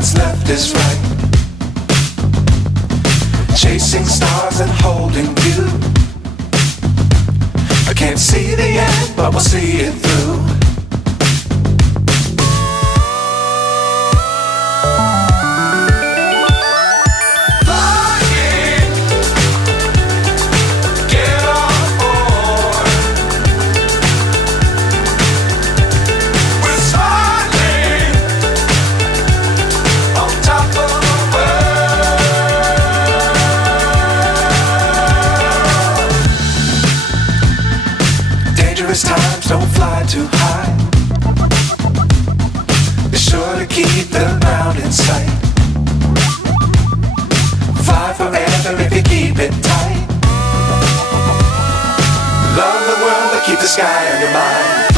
what's left is right. Chasing stars and holding you. I can't see the end, but we'll see it through. Times don't fly too high. Be sure to keep the ground in sight. Fly forever if you keep it tight. Love the world but keep the sky on your mind.